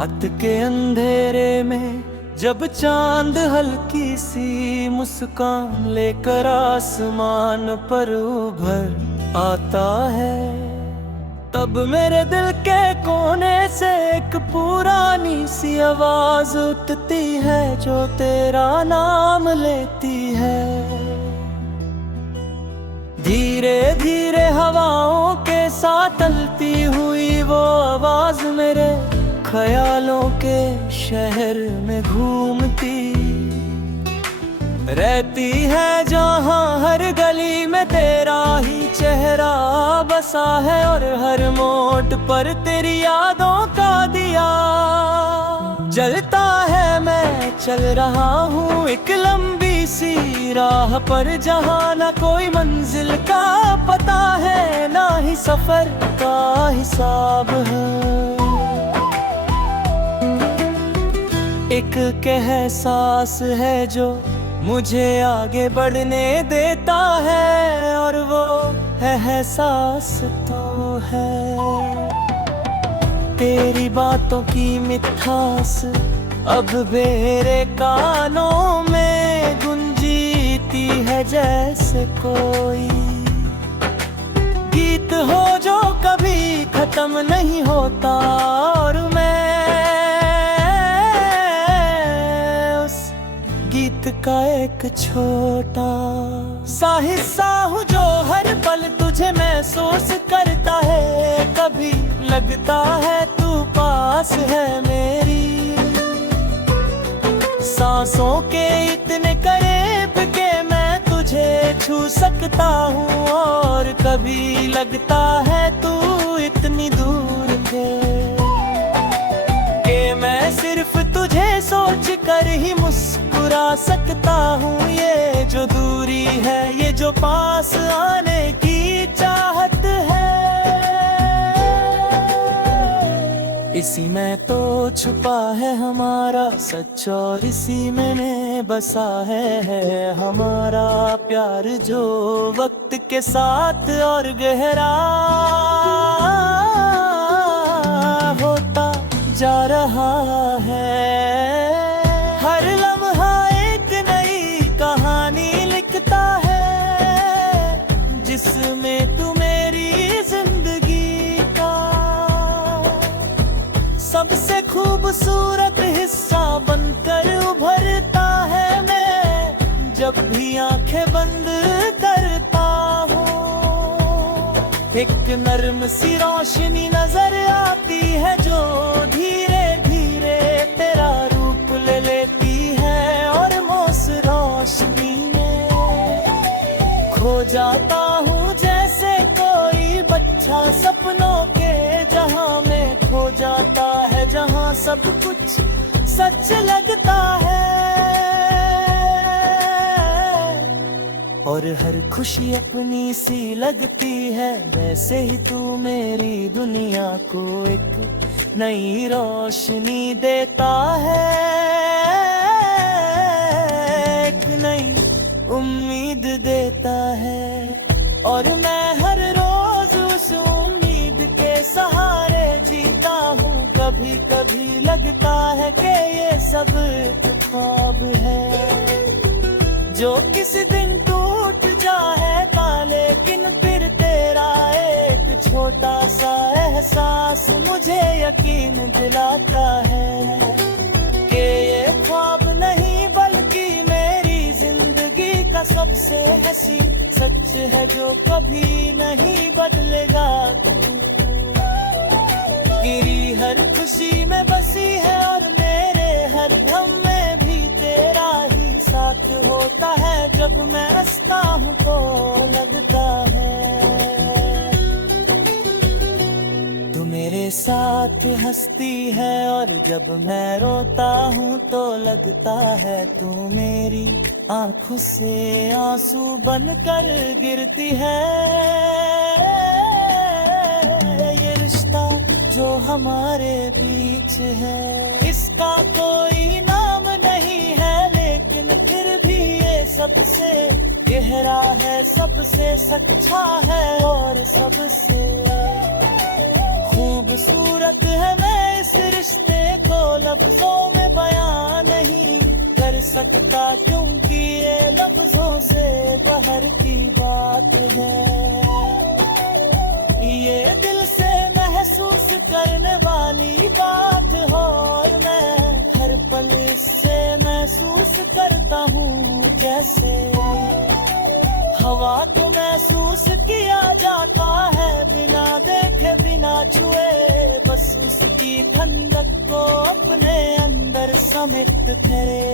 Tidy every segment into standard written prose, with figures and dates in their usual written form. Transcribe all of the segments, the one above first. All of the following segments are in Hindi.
रात के अंधेरे में जब चांद हल्की सी मुस्कान लेकर आसमान पर उभर आता है, तब मेरे दिल के कोने से एक पुरानी सी आवाज उठती है जो तेरा नाम लेती है। धीरे धीरे हवाओं के साथ चलती हुई वो आवाज मेरे ख्यालों के शहर में घूमती रहती है, जहाँ हर गली में तेरा ही चेहरा बसा है और हर मोड़ पर तेरी यादों का दिया जलता है। मैं चल रहा हूँ एक लंबी सी राह पर, जहाँ ना कोई मंजिल का पता है, ना ही सफर का हिसाब है। एक एहसास है जो मुझे आगे बढ़ने देता है, और वो एहसास तो है तेरी बातों की मिठास अब मेरे कानों में गुंजीती है, जैसे कोई गीत हो जो कभी खत्म नहीं होता। और मैं उस गीत का एक छोटा सा हिस्सा हूँ जो हर पल तुझे महसूस करता है। कभी लगता है तू पास है मेरी, सांसों के इतने करीब के मैं तुझे छू सकता हूँ, और कभी लगता है तू इतनी दूर थे कि मैं सिर्फ तुझे सोच कर ही मुस्कुरा सकता हूँ। ये जो दूरी है, ये जो पास आने की चाहत है, इसी में तो छुपा है हमारा सच, और इसी में बसा है हमारा प्यार जो वक्त के साथ और गहरा होता जा रहा है। हर लम्हा एक नई कहानी लिखता है, जिसमें तू मेरी जिंदगी का सबसे खूबसूरत हिस्सा बनकर उभरता है। मैं जब भी आंखें बंद करता हूँ, एक नर्म सी रोशनी नजर आती है जो धीरे धीरे तेरा रूप ले लेती है, और उस रोशनी में खो जाता हूँ जैसे कोई बच्चा सपनों के जहां में खो जाता है, जहां सब कुछ सच लगता है। और हर खुशी अपनी सी लगती है, वैसे ही तू मेरी दुनिया को एक नई रोशनी देता है, एक नई उम्मीद देता है। और मैं हर रोज उस उम्मीद के सहारे जीता हूँ। कभी कभी लगता है कि ये सब एक ख्वाब है जो किसी दिन टूट जाएगा, लेकिन फिर तेरा एक छोटा सा एहसास मुझे यकीन दिलाता है कि ये ख्वाब नहीं बल्कि मेरी जिंदगी का सबसे हसीन सच है जो कभी नहीं बदलेगा। गिरी हर खुशी में बसी है, और मेरे हर गम में भी तेरा ही साथ होता है। जब मैं हंसता हूँ तो लगता है तू मेरे साथ हंसती है, और जब मैं रोता हूँ तो लगता है तू मेरी आंखों से आंसू बनकर गिरती है। ये रिश्ता जो हमारे बीच है, इसका कोई नाम नहीं है, लेकिन फिर भी ये सबसे गहरा है, सबसे सच्चा है, और सबसे खूबसूरत है, मैं इस रिश्ते को लफ्जों में बयां नहीं कर सकता, क्योंकि ये लफ्जों से बाहर की बात है। ये दिल से महसूस करने वाली बात हो, और मैं हर पल इससे महसूस करता हूँ कैसे। हवा को महसूस किया जाता है बिना देखे बिना छुए, बस उसकी ठंडक को अपने अंदर समेट करे।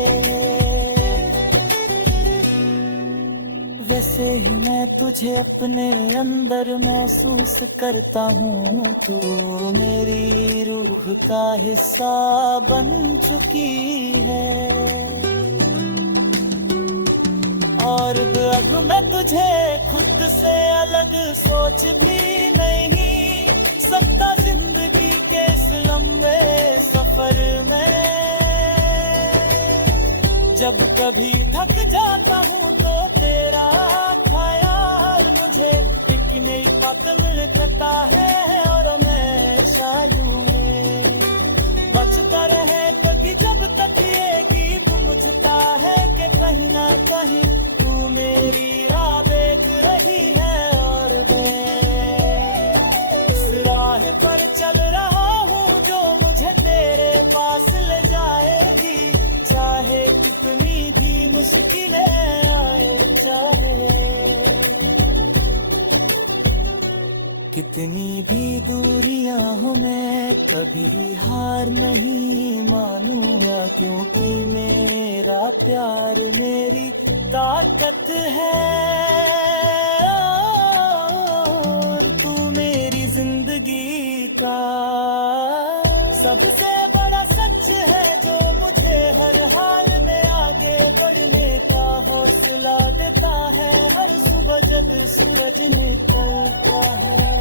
वैसे ही मैं तुझे अपने अंदर महसूस करता हूँ, तू मेरी रूह का हिस्सा बन चुकी है। और अब मैं तुझे खुद से अलग सोच भी नहीं सकता, जिंदगी के इस लंबे सफर में। जब कभी थक जाता हूँ तो तेरा ख्याल मुझे एक नई बात मिलता है, और हमेशा यूं बचता रहे कभी, जब तक ये गीत मुझता है कि कहीं ना कहीं तू मेरी राह देख रही है। और मैं इस राह पर चल रहा हूँ जो मुझे तेरे पास ले जाएगी, चाहे कितनी भी मुश्किलें आए, चाहे कितनी भी दूरियां हो, मैं कभी हार नहीं मानूंगा, क्योंकि मेरा प्यार मेरी ताकत है। और तू मेरी जिंदगी का सबसे बड़ा सच है, जो मुझे हर हाल में आगे बढ़ने का हौसला देता है। हर सुबह जब सूरज निकलता है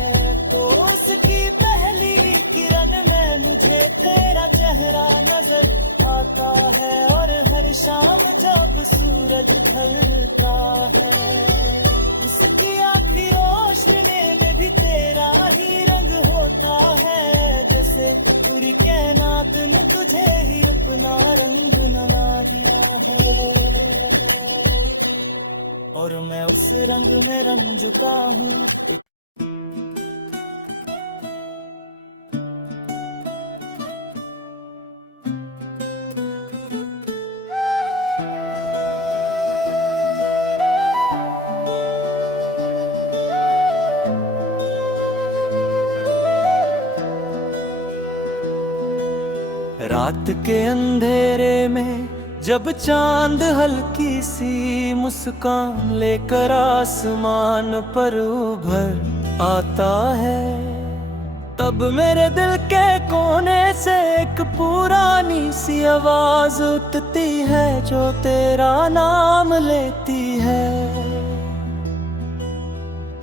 तो उसकी पहली किरण में मुझे तेरा चेहरा नजर आता है, और हर शाम जब सूरज ढलता है उसकी आखिरी रोशनी में भी तेरा ही रंग होता है। जैसे पूरी कायनात में तुझे ही अपना रंग बना दिया है, और मैं उस रंग में रंग चुका हूँ। रात के अंधेरे में जब चांद हल्की सी मुस्कान लेकर आसमान पर उभर आता है, तब मेरे दिल के कोने से एक पुरानी सी आवाज उठती है जो तेरा नाम लेती है।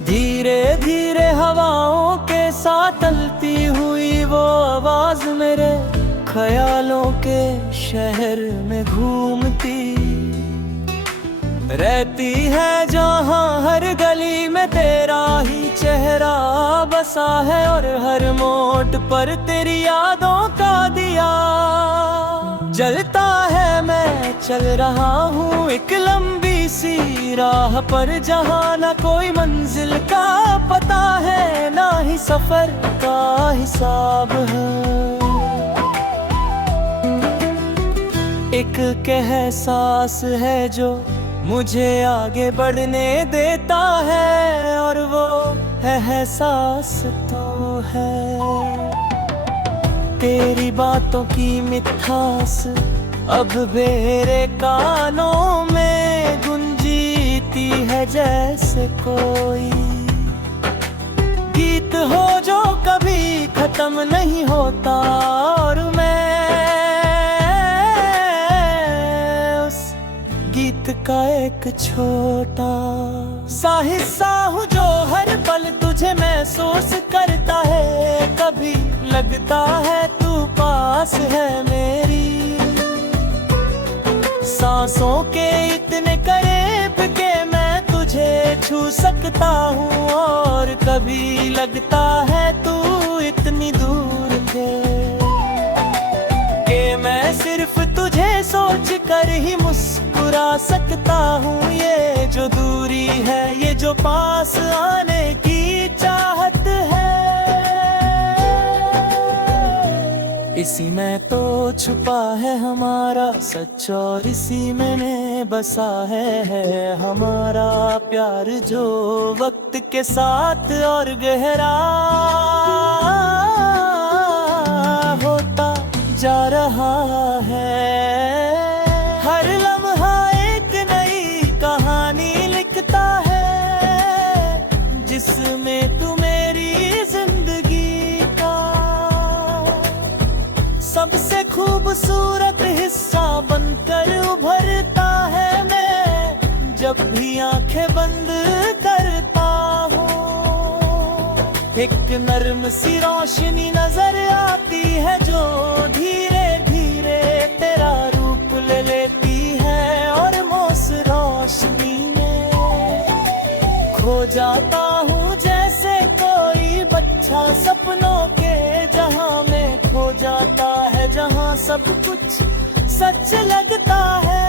धीरे धीरे हवाओं के साथ चलती हुई वो आवाज मेरे ख्यालों के शहर में घूमती रहती है, जहाँ हर गली में तेरा ही चेहरा बसा है, और हर मोड़ पर तेरी यादों का दिया जलता है। मैं चल रहा हूँ एक लंबी सी राह पर, जहाँ ना कोई मंजिल का पता है, ना ही सफर का हिसाब है। एक एहसास है जो मुझे आगे बढ़ने देता है, और वो एहसास तो है तेरी बातों की मिठास अब मेरे कानों में गुंजीती है, जैसे कोई गीत हो जो कभी खत्म नहीं होता। और मैं का एक छोटा सा हिस्सा हूँ जो हर पल तुझे महसूस करता है। कभी लगता है तू पास है मेरी, सांसों के इतने करीब के मैं तुझे छू सकता हूँ, और कभी लगता है तू इतनी सकता हूँ। ये जो दूरी है, ये जो पास आने की चाहत है, इसी में तो छुपा है हमारा सच और इसी में बसा है हमारा प्यार, जो वक्त के साथ और गहरा होता जा रहा है। हर लम्हा एक नई कहानी लिखता है, जिसमें तू मेरी जिंदगी का सबसे खूबसूरत हिस्सा बनकर उभरता है। मैं जब भी आंखें बंद करता हूँ, एक नर्म सी रोशनी नजर आती है, जो धीरे धीरे तेरा रूप ले लेती है। और उस रोशनी में खो जाता हूँ, जैसे कोई बच्चा सपनों के जहां में खो जाता है, जहां सब कुछ सच लगता है।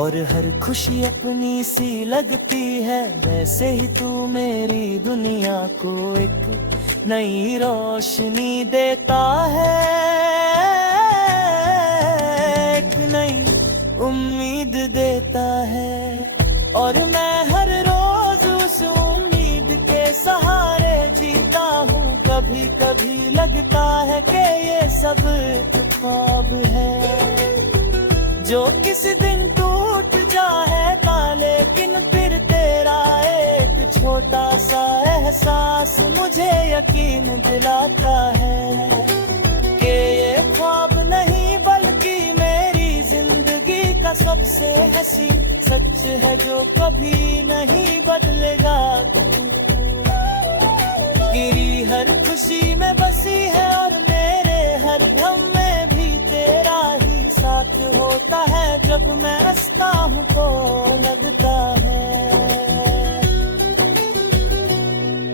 और हर खुशी अपनी सी लगती है, वैसे ही तू मेरी दुनिया को एक नई रोशनी देता है, एक नई उम्मीद देता है। और मैं हर रोज उस उम्मीद के सहारे जीता हूँ। कभी कभी लगता है कि ये सब ख्वाब है, जो किसी दिन टूट जाएगा, लेकिन फिर तेरा एक छोटा सा एहसास मुझे यकीन दिलाता है कि ये ख्वाब नहीं बल्कि मेरी जिंदगी का सबसे हसीन सच है, जो कभी नहीं बदलेगा। गिरी हर खुशी में बसी है, और मेरे हर गम में भी तेरा ही साथ होता है। जब मैं हंसता हूँ तो लगता है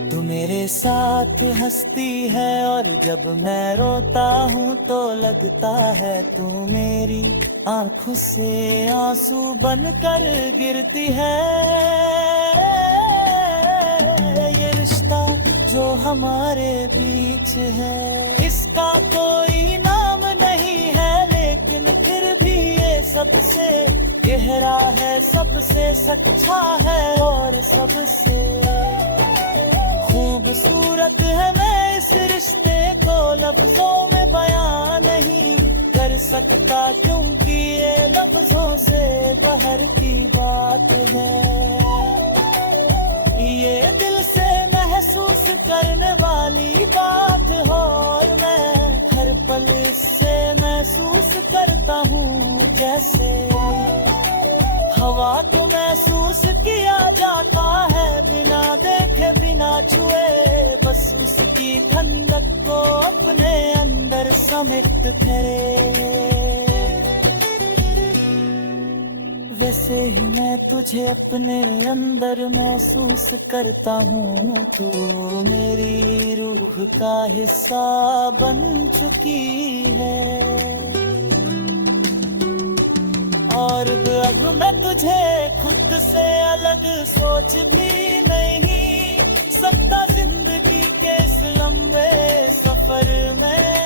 तू मेरे साथ हंसती है, और जब मैं रोता हूँ तो लगता है तू मेरी आंखों से आंसू बनकर गिरती है। ये रिश्ता जो हमारे बीच है, इसका कोई नाम नहीं है, लेकिन फिर भी ये सबसे गहरा है, सबसे सच्चा है और सबसे खूबसूरत है। मैं इस रिश्ते को लफ्जों में बयां नहीं कर सकता, क्योंकि ये लफ्जों से बाहर की बात है। ये दिल से महसूस करने वाली बात हो, और मैं हर पल इससे महसूस करता हूँ, जैसे हवा को महसूस किया जाता है, बिना देखे बिना छुए, बस उसकी ठंडक को अपने अंदर समेट करे। वैसे ही मैं तुझे अपने अंदर महसूस करता हूँ, तू मेरी रूह का हिस्सा बन चुकी है। और अब मैं तुझे खुद से अलग सोच भी नहीं सकता, जिंदगी के इस लंबे सफर में।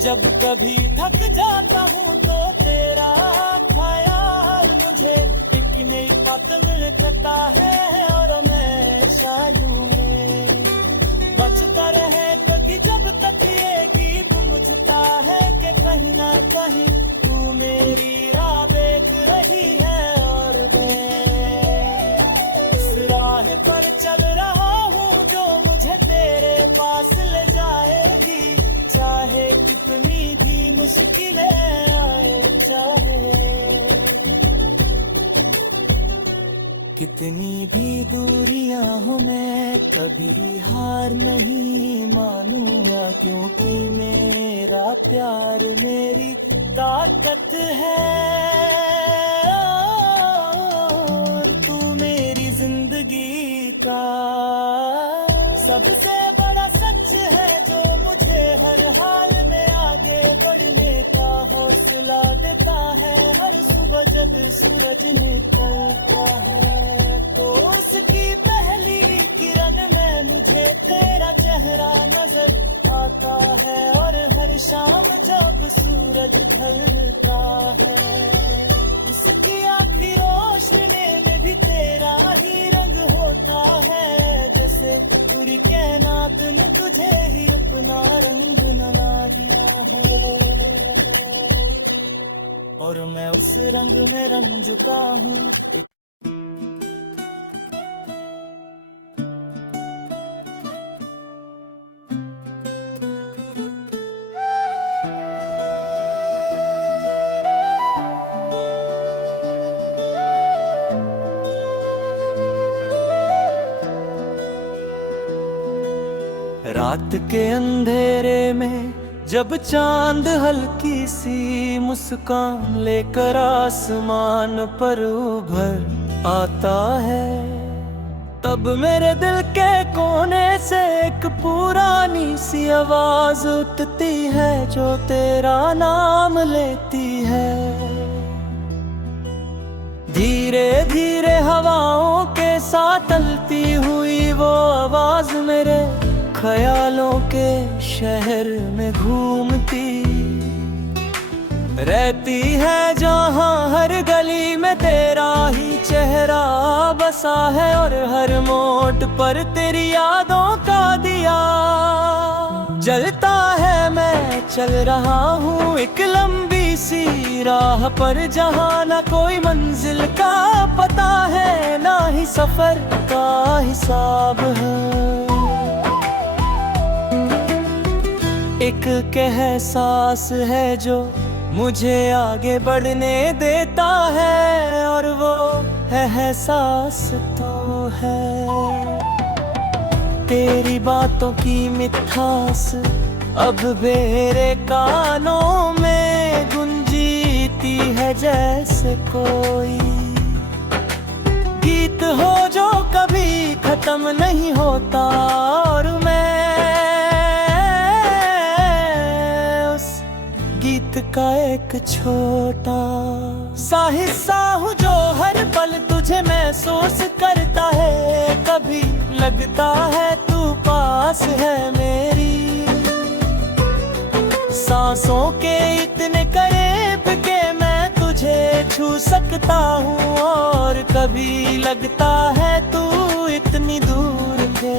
जब कभी थक जाता हूँ तो तेरा ख्याल मुझे एक नई बात मिलता है, और हमेशा यूं बचता रहे कभी, जब तक ये गीत मुझता है कि कहीं ना कहीं तू मेरी राह देख रही है। और मैं इस राह पर चल रहा हूँ जो मुझे तेरे पास ले जाएगी, चाहे कितनी भी मुश्किलें आए, चाहे कितनी भी दूरियां हो, मैं कभी हार नहीं मानूंगा, क्योंकि मेरा प्यार मेरी ताकत है। और तू मेरी जिंदगी का सबसे बड़ा सच है, जो मुझे हर हाल में आगे बढ़ रुला देता है हर सुबह जब सूरज निकलता है। तो उसकी पहली किरण में मुझे तेरा चेहरा नजर आता है, और हर शाम जब सूरज ढलता है उसकी आखिरी रोशनी में भी तेरा ही रंग होता है। जैसे पूरी कायनात ने तुझे ही अपना रंग बना दिया है, और मैं उस रंग में रंग चुका हूँ। रात के अंधेरे में जब चांद हल्की सी मुस्कान लेकर आसमान पर उभर आता है, तब मेरे दिल के कोने से एक पुरानी सी आवाज उठती है जो तेरा नाम लेती है। धीरे धीरे हवाओं के साथ चलती हुई वो आवाज मेरे ख्यालों के शहर में घूमती रहती है, जहाँ हर गली में तेरा ही चेहरा बसा है, और हर मोड़ पर तेरी यादों का दिया जलता है। मैं चल रहा हूँ एक लंबी सी राह पर, जहाँ ना कोई मंजिल का पता है, ना ही सफर का हिसाब है। एक एहसास है जो मुझे आगे बढ़ने देता है, और वो एहसास तो है तेरी बातों की मिठास अब मेरे कानों में गुंजीती है, जैसे कोई गीत हो जो कभी खत्म नहीं होता। और मैं का एक छोटा सा हिस्सा हूँ जो हर पल तुझे महसूस करता है। कभी लगता है तू पास है मेरी, सांसों के इतने करीब के मैं तुझे छू सकता हूँ, और कभी लगता है तू इतनी दूर के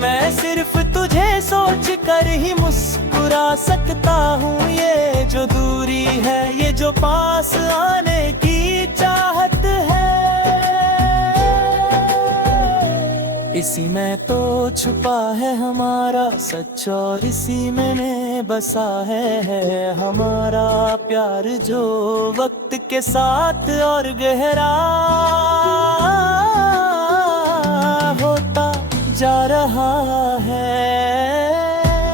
मैं सिर्फ तुझे सोच कर ही मुस्कुरा सकता हूँ। ये जो दूरी है, ये जो पास आने की चाहत है, इसी में तो छुपा है हमारा सच, और इसी में बसा है हमारा प्यार, जो वक्त के साथ और गहरा होता जा रहा है।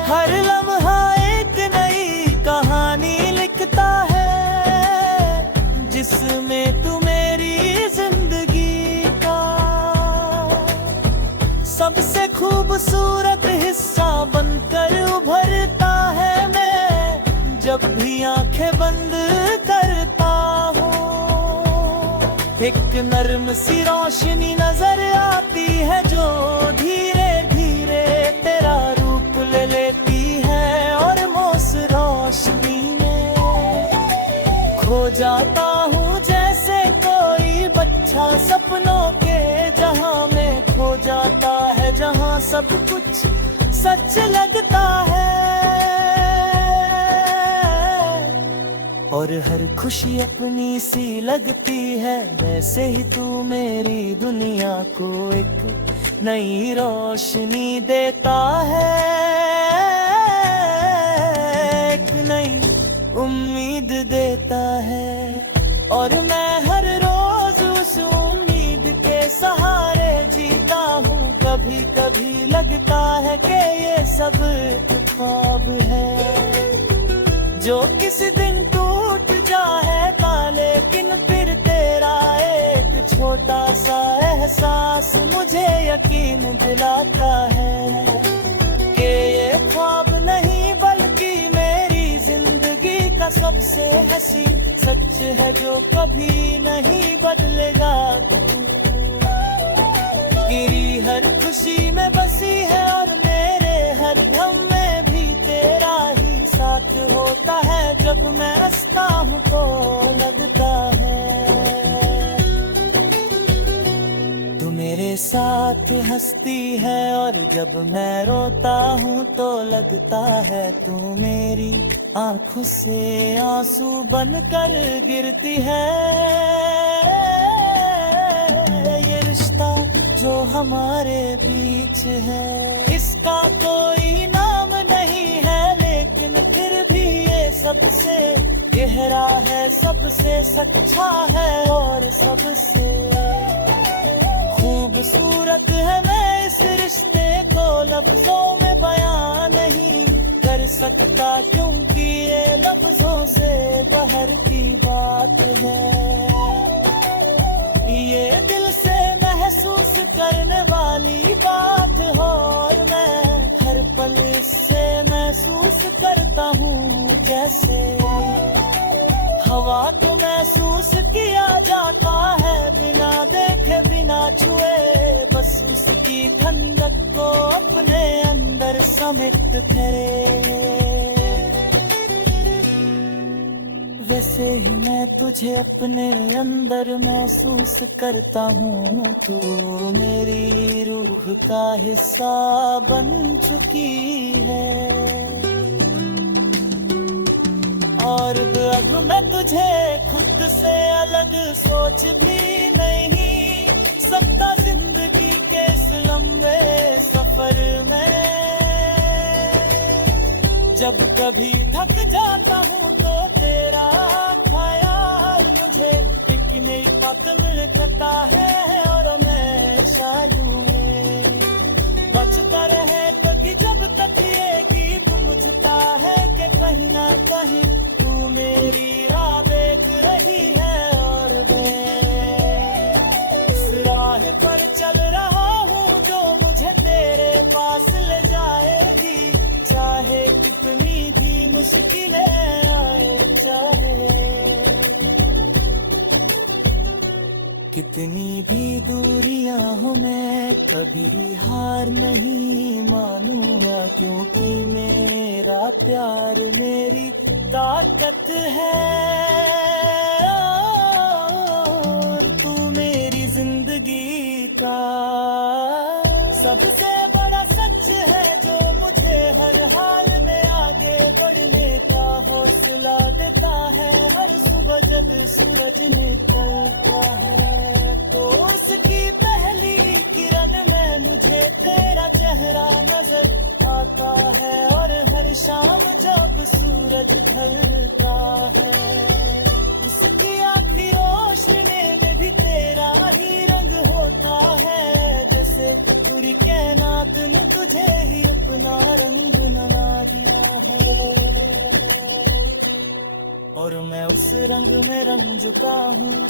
हर लम्हा एक नई कहानी लिखता है, जिसमें तू मेरी जिंदगी का सबसे खूबसूरत हिस्सा बनकर उभरता है। मैं जब भी आंखें बंद करता हूँ, एक नर्म सी रोशनी नजर आती है जो धीरे धीरे तेरा रूप ले लेती है, और उस रोशनी में खो जाता हूँ जैसे कोई बच्चा सपनों के जहां में खो जाता है, जहां सब कुछ सच लगता है। और हर खुशी अपनी सी लगती है, वैसे ही तू मेरी दुनिया को एक नई रोशनी देता है, एक नई उम्मीद देता है। और मैं हर रोज उस उम्मीद के सहारे जीता हूँ। कभी कभी लगता है कि ये सब ख्वाब है जो किसी दिन टूट जाएगा, लेकिन फिर तेरा एक छोटा सा एहसास मुझे यकीन दिलाता है कि ये ख्वाब नहीं बल्कि मेरी जिंदगी सबसे हंसी सच है जो कभी नहीं बदलेगा। गिरी हर खुशी में बसी है और मेरे हर गम में भी तेरा ही साथ होता है। जब मैं हंसता हूँ तो लगता है तू मेरे साथ हंसती है, और जब मैं रोता हूँ तो लगता है तू मेरी आंखों से आंसू बनकर गिरती है। ये रिश्ता जो हमारे बीच है इसका कोई नाम नहीं है, लेकिन फिर भी ये सबसे गहरा है, सबसे सच्चा है और सबसे खूबसूरत है। मैं इस रिश्ते को लफ्जों में बयां नहीं कर सकता, क्योंकि ये लफ्जों से बाहर की बात है। ये दिल से महसूस करने वाली बात हो, और मैं हर पल इससे महसूस करता हूँ जैसे हवा को महसूस किया जाता है, बिना देखे बिना छुए, बस उसकी ठंडक को अपने अंदर समेट करे। वैसे ही मैं तुझे अपने अंदर महसूस करता हूँ, तू मेरी रूह का हिस्सा बन चुकी है। और अब मैं तुझे खुद से अलग सोच भी नहीं सकता जिंदगी के इस लंबे सफर में। जब कभी थक जाता हूँ तो तेरा ख्याल मुझे एक नई बात मिल जाता है, और मैं यूं बचता रहे कभी जब तक ये गीत मुझता है कि कहीं ना कहीं तू मेरी राह देख रही है। और मैं इस राह पर चल रहा हूँ जो मुझे तेरे पास ले जाएगी, चाहे कितनी भी मुश्किलें आए, चाहे कितनी भी दूरियां हो, मैं कभी हार नहीं मानूंगा, क्योंकि मेरा प्यार मेरी ताकत है। और तू मेरी जिंदगी का सबसे बड़ा सच है, जो मुझे हर हाल में आगे बढ़ने का हौसला देता है। हर सुबह जब सूरज निकलता है तो उसकी पहली किरण में मुझे तेरा चेहरा नजर आता है, और हर शाम जब सूरज ढलता है उसकी आखिरी रोशनी में भी तेरा ही रंग होता है। जैसे पूरी कायनात ने तुझे ही अपना रंग बना दिया है, और मैं उस रंग में रंग चुका हूँ।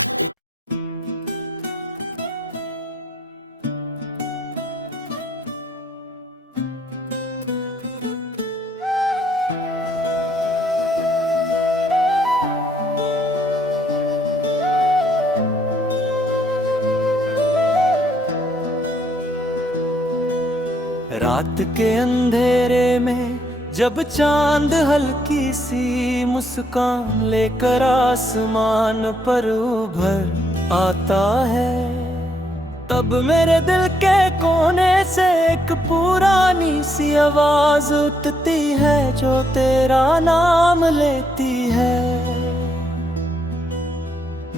रात के अंधेरे में जब चांद हल्की सी मुस्कान लेकर आसमान पर उभर आता है, तब मेरे दिल के कोने से एक पुरानी सी आवाज उठती है जो तेरा नाम लेती है।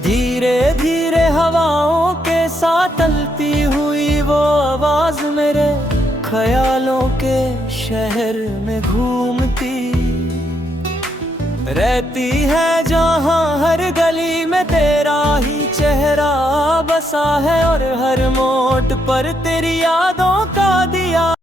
धीरे धीरे हवाओं के साथ चलती हुई वो आवाज मेरे ख्यालों के शहर में घूमती रहती है, जहाँ हर गली में तेरा ही चेहरा बसा है, और हर मोड़ पर तेरी यादों का दिया